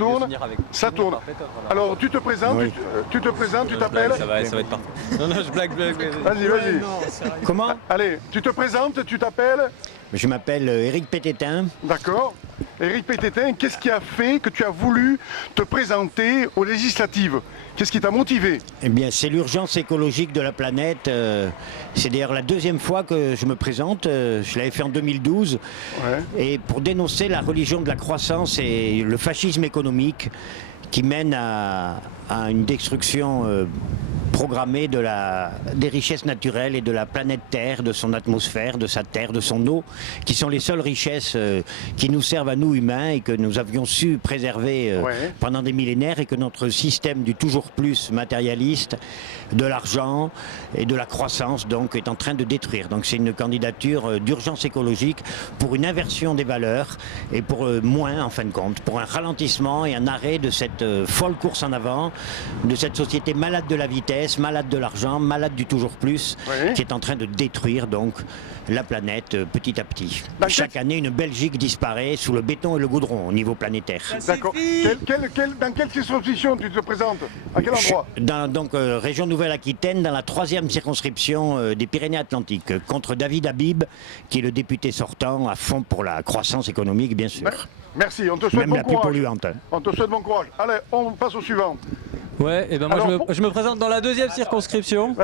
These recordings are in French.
tourne, ça tourne. Alors tu te présentes, Oui. tu t'appelles. Ça va être parfait. Non, je blague. Vas-y. Comment? Allez, tu te présentes, tu t'appelles. Je m'appelle Éric Pététin. D'accord. Éric Pététin, qu'est-ce qui a fait que tu as voulu te présenter aux législatives? Qu'est-ce qui t'a motivé? Eh bien, c'est l'urgence écologique de la planète. C'est d'ailleurs la deuxième fois que je me présente. Je l'avais fait en 2012. Ouais. Et pour dénoncer la religion de la croissance et le fascisme économique qui mène à une destruction programmée des richesses naturelles et de la planète Terre, de son atmosphère, de sa terre, de son eau, qui sont les seules richesses qui nous servent à nous humains et que nous avions su préserver pendant des millénaires, et que notre système du toujours plus matérialiste, de l'argent et de la croissance donc est en train de détruire. Donc c'est une candidature d'urgence écologique pour une inversion des valeurs et pour moins, en fin de compte, pour un ralentissement et un arrêt de cette folle course en avant, de cette société malade de la vitesse, malade de l'argent, malade du toujours plus, qui est en train de détruire donc la planète petit à petit. Chaque année, une Belgique disparaît sous le béton et le goudron au niveau planétaire. D'accord. Dans quelle circonscription tu te présentes? À quel endroit? Donc, région Nouvelle-Aquitaine, dans la 3e circonscription des Pyrénées-Atlantiques, contre David Habib, qui est le député sortant à fond pour la croissance économique, bien sûr. Merci, on te souhaite Même bon la plus courage. polluante. On te souhaite bon courage. Allez, on passe au suivant. Ouais, et ben moi Alors, je me présente dans la 2e circonscription.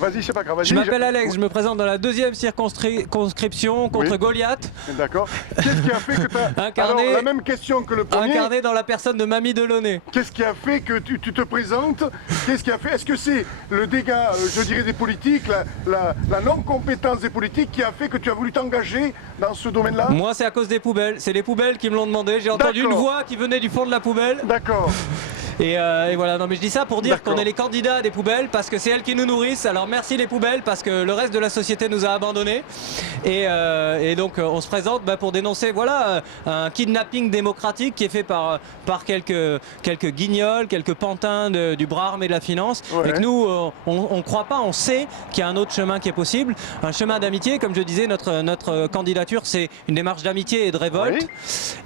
Vas-y, c'est pas grave. Je m'appelle Alex, je me présente dans la 2e circonscription contre Goliath. D'accord. Qu'est-ce qui a fait que tu as... Incarné- Alors, la même question que le premier. Incarné dans la personne de Mamie Delaunay. Qu'est-ce qui a fait que tu te présentes? Qu'est-ce qui a fait? Est-ce que c'est le dégât, je dirais, des politiques, la non-compétence des politiques qui a fait que tu as voulu t'engager dans ce domaine-là? Moi c'est à cause des poubelles, c'est les poubelles qui me l'ont demandé. J'ai entendu une D'accord. voix qui venait du fond de la poubelle. D'accord. Et voilà, non mais je dis ça pour dire D'accord. qu'on est les candidats des poubelles parce que c'est elles qui nous nourrissent. Alors merci les poubelles parce que le reste de la société nous a abandonnés. Et donc on se présente pour dénoncer un kidnapping démocratique qui est fait par quelques guignols, quelques pantins du bras armé de la finance. Ouais. Et que nous, on croit pas, on sait qu'il y a un autre chemin qui est possible. Un chemin d'amitié, comme je disais, notre candidature c'est une démarche d'amitié et de révolte.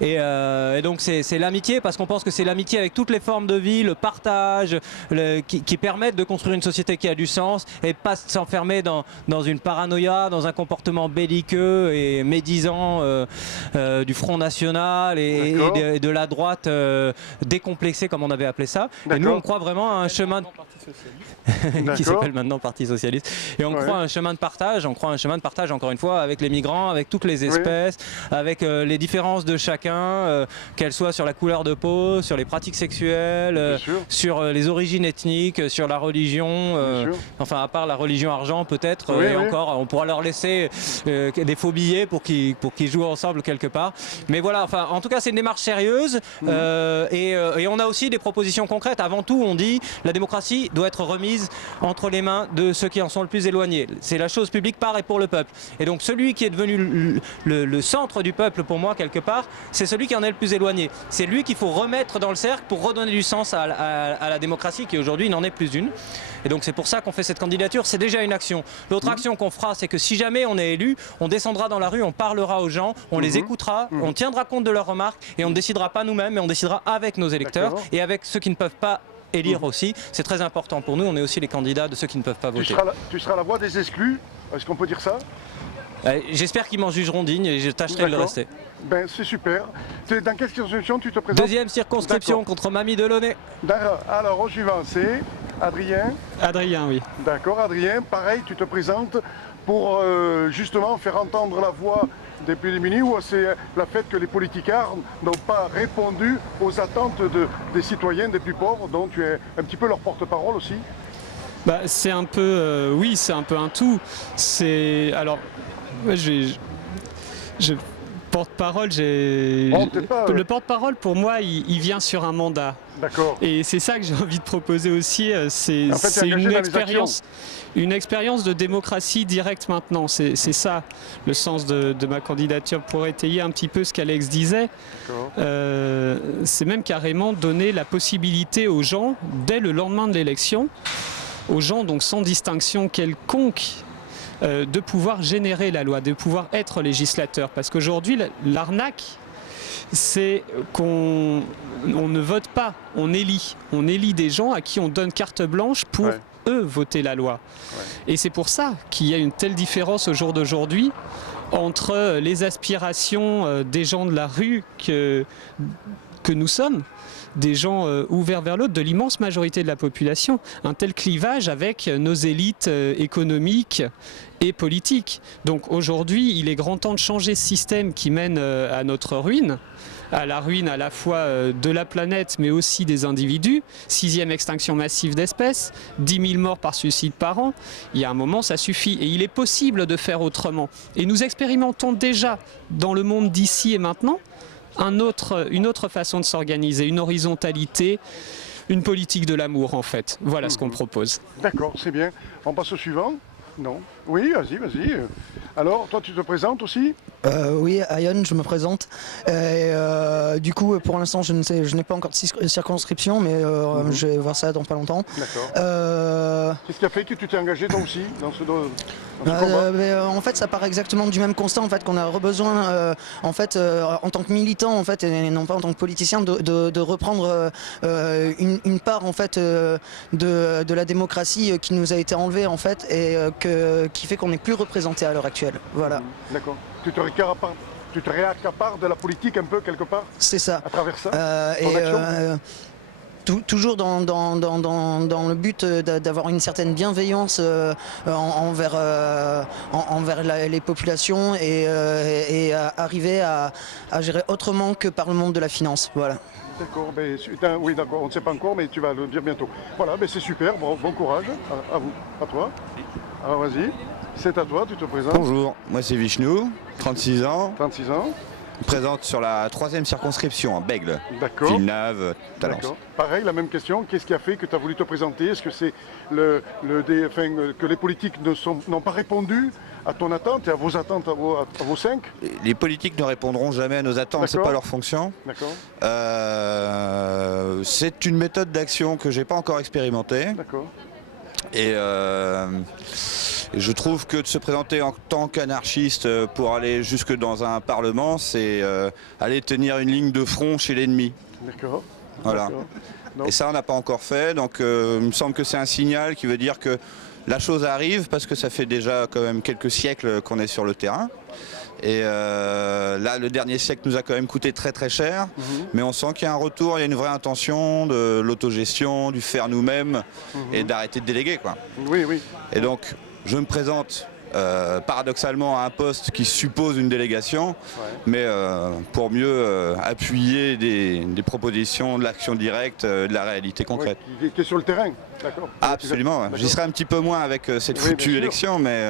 Oui. Et donc c'est l'amitié parce qu'on pense que c'est l'amitié avec toutes les formes de vie, le partage, qui permettent de construire une société qui a du sens et pas s'enfermer dans une paranoïa, dans un comportement belliqueux et médisant du Front National et de la droite décomplexée comme on avait appelé ça. Et nous on croit vraiment à un chemin qui s'appelle maintenant Parti Socialiste. Et on croit à un chemin de partage, encore une fois avec les migrants, avec toutes les espèces, avec les différences de chacun, qu'elles soient sur la couleur de peau, sur les pratiques sexuelles, sur les origines ethniques, sur la religion, enfin à part la religion argent peut-être, encore on pourra leur laisser des faux billets pour qu'ils jouent ensemble quelque part. Mais voilà, enfin en tout cas c'est une démarche sérieuse et on a aussi des propositions concrètes. Avant tout on dit la démocratie doit être remise entre les mains de ceux qui en sont le plus éloignés. C'est la chose publique par et pour le peuple. Et donc celui qui est devenu le centre du peuple pour moi quelque part, c'est celui qui en est le plus éloigné. C'est lui qu'il faut remettre dans le cercle pour redonner du sens à la démocratie qui aujourd'hui n'en est plus une. Et donc c'est pour ça qu'on fait cette candidature, c'est déjà une action. L'autre action qu'on fera, c'est que si jamais on est élu, on descendra dans la rue, on parlera aux gens, on les écoutera, on tiendra compte de leurs remarques et on ne décidera pas nous-mêmes, mais on décidera avec nos électeurs et avec ceux qui ne peuvent pas élire aussi. C'est très important pour nous, on est aussi les candidats de ceux qui ne peuvent pas voter. Tu seras la voix des exclus, est-ce qu'on peut dire ça? J'espère qu'ils m'en jugeront digne et je tâcherai de le rester. Ben, c'est super. Dans quelle circonscription tu te présentes? 2e circonscription contre Mamie Delaunay. D'accord. Alors au suivant, c'est Adrien. Adrien, oui. D'accord, Adrien. Pareil, tu te présentes pour justement faire entendre la voix des plus démunis, ou c'est le fait que les politicards n'ont pas répondu aux attentes des citoyens des plus pauvres, dont tu es un petit peu leur porte-parole aussi? C'est un peu, oui, c'est un peu un tout. C'est alors, je porte-parole, le porte-parole pour moi, il vient sur un mandat. D'accord. Et c'est ça que j'ai envie de proposer aussi. C'est en fait, une expérience de démocratie directe maintenant. C'est ça le sens de ma candidature, pour étayer un petit peu ce qu'Alex disait. C'est même carrément donner la possibilité aux gens, dès le lendemain de l'élection, aux gens donc sans distinction quelconque, de pouvoir générer la loi, de pouvoir être législateur. Parce qu'aujourd'hui, l'arnaque, c'est qu'on ne vote pas, on élit. On élit des gens à qui on donne carte blanche pour eux voter la loi. Et c'est pour ça qu'il y a une telle différence au jour d'aujourd'hui entre les aspirations des gens de la rue que nous sommes, des gens ouverts vers l'autre, de l'immense majorité de la population, un tel clivage avec nos élites économiques et politiques. Donc aujourd'hui, il est grand temps de changer ce système qui mène à notre ruine, à la ruine à la fois de la planète mais aussi des individus. 6e extinction massive d'espèces, 10 000 morts par suicide par an. Il y a un moment, ça suffit. Et il est possible de faire autrement. Et nous expérimentons déjà dans le monde d'ici et maintenant une autre façon de s'organiser, une horizontalité, une politique de l'amour en fait. Voilà ce qu'on propose. D'accord, c'est bien. On passe au suivant? Non. Oui, vas-y, vas-y. Alors, toi, tu te présentes aussi? Oui, Ayon, je me présente. Du coup, pour l'instant, je n'ai pas encore de circonscription, mais je vais voir ça dans pas longtemps. D'accord. Qu'est-ce qui a fait que tu t'es engagé toi aussi dans ce combat? En fait, ça part exactement du même constat, en fait, qu'on a besoin, en tant que militant, en fait, et non pas en tant que politicien, de reprendre une part, en fait, de la démocratie qui nous a été enlevée, en fait, et qui fait qu'on n'est plus représenté à l'heure actuelle. Voilà. D'accord. Tu te réaccapares de la politique un peu quelque part? C'est ça. À travers ça toujours dans le but d'avoir une certaine bienveillance envers les populations et arriver à gérer autrement que par le monde de la finance. Voilà. D'accord, oui d'accord, on ne sait pas encore mais tu vas le dire bientôt. Voilà, c'est super, bon courage à vous, à toi. Alors vas-y, c'est à toi, tu te présentes. Bonjour, moi c'est Vishnu, 36 ans. 36 ans. Je me présente sur la 3e circonscription, à Bègle. D'accord. Villeneuve, Talence. D'accord. Pareil, la même question, qu'est-ce qui a fait que tu as voulu te présenter? Est-ce que c'est que les politiques n'ont pas répondu à ton attente et à vos attentes, à vos 5? Les politiques ne répondront jamais à nos attentes, c'est pas leur fonction. D'accord. C'est une méthode d'action que j'ai pas encore expérimentée. D'accord. Et je trouve que de se présenter en tant qu'anarchiste pour aller jusque dans un parlement, c'est aller tenir une ligne de front chez l'ennemi. D'accord. Voilà. Et ça, on n'a pas encore fait, donc il me semble que c'est un signal qui veut dire que la chose arrive, parce que ça fait déjà quand même quelques siècles qu'on est sur le terrain. Et là, le dernier siècle nous a quand même coûté très très cher, mais on sent qu'il y a un retour, il y a une vraie intention de l'autogestion, du faire nous-mêmes et d'arrêter de déléguer, quoi. Oui, oui. Et donc, je me présente paradoxalement à un poste qui suppose une délégation, mais pour mieux appuyer des propositions, de l'action directe, de la réalité concrète. Qui est sur le terrain, d'accord. Absolument, j'y serai un petit peu moins avec cette foutue élection, mais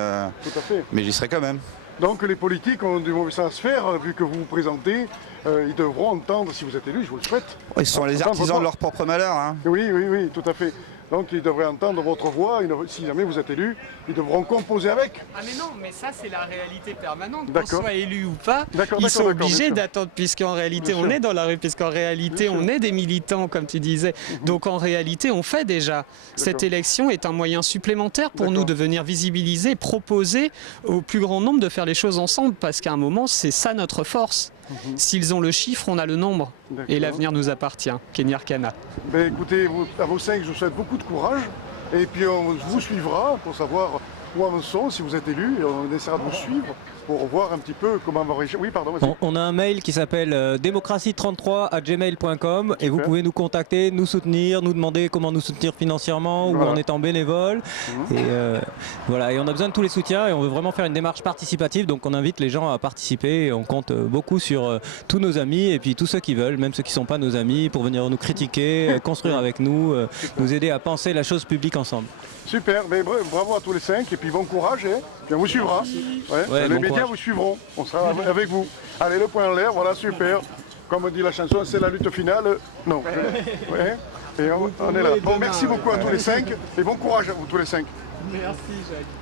j'y serai quand même. Donc les politiques ont du mauvais sens faire, vu que vous vous présentez, ils devront entendre, si vous êtes élu, je vous le souhaite. Ils sont les artisans de leur propre malheur. Hein. Oui, oui, oui, tout à fait. Donc ils devraient entendre votre voix, si jamais vous êtes élu, ils devront composer avec. Ah mais non, mais ça c'est la réalité permanente, qu'on soit élu ou pas, ils sont obligés d'attendre, puisqu'en réalité on est dans la rue, puisqu'en réalité on est des militants comme tu disais, donc en réalité on fait déjà. Cette élection est un moyen supplémentaire pour nous de venir visibiliser, proposer au plus grand nombre de faire les choses ensemble, parce qu'à un moment c'est ça notre force. S'ils ont le chiffre, on a le nombre. Et l'avenir nous appartient. Kenny Arcana. Écoutez, à vos 5, je vous souhaite beaucoup de courage. Et puis on vous suivra pour savoir où en sont, si vous êtes élu. Et on essaiera de vous suivre pour voir un petit peu comment va réagir. Oui, pardon. On a un mail qui s'appelle démocratie33@gmail.com et vous pouvez nous contacter, nous soutenir, nous demander comment nous soutenir financièrement ou en étant bénévole. Et voilà, et on a besoin de tous les soutiens et on veut vraiment faire une démarche participative, donc on invite les gens à participer et on compte beaucoup sur tous nos amis et puis tous ceux qui veulent, même ceux qui ne sont pas nos amis, pour venir nous critiquer, construire avec nous, nous aider à penser la chose publique ensemble. Super, mais bravo à tous les 5 et puis bon courage, puis on vous suivra. Les médias vous suivront, on sera avec vous. Allez, le point en l'air, voilà, super. Comme dit la chanson, c'est la lutte finale. Non. Et on est là. Bon, merci beaucoup à tous les 5 et bon courage à vous tous les 5. Merci Jacques.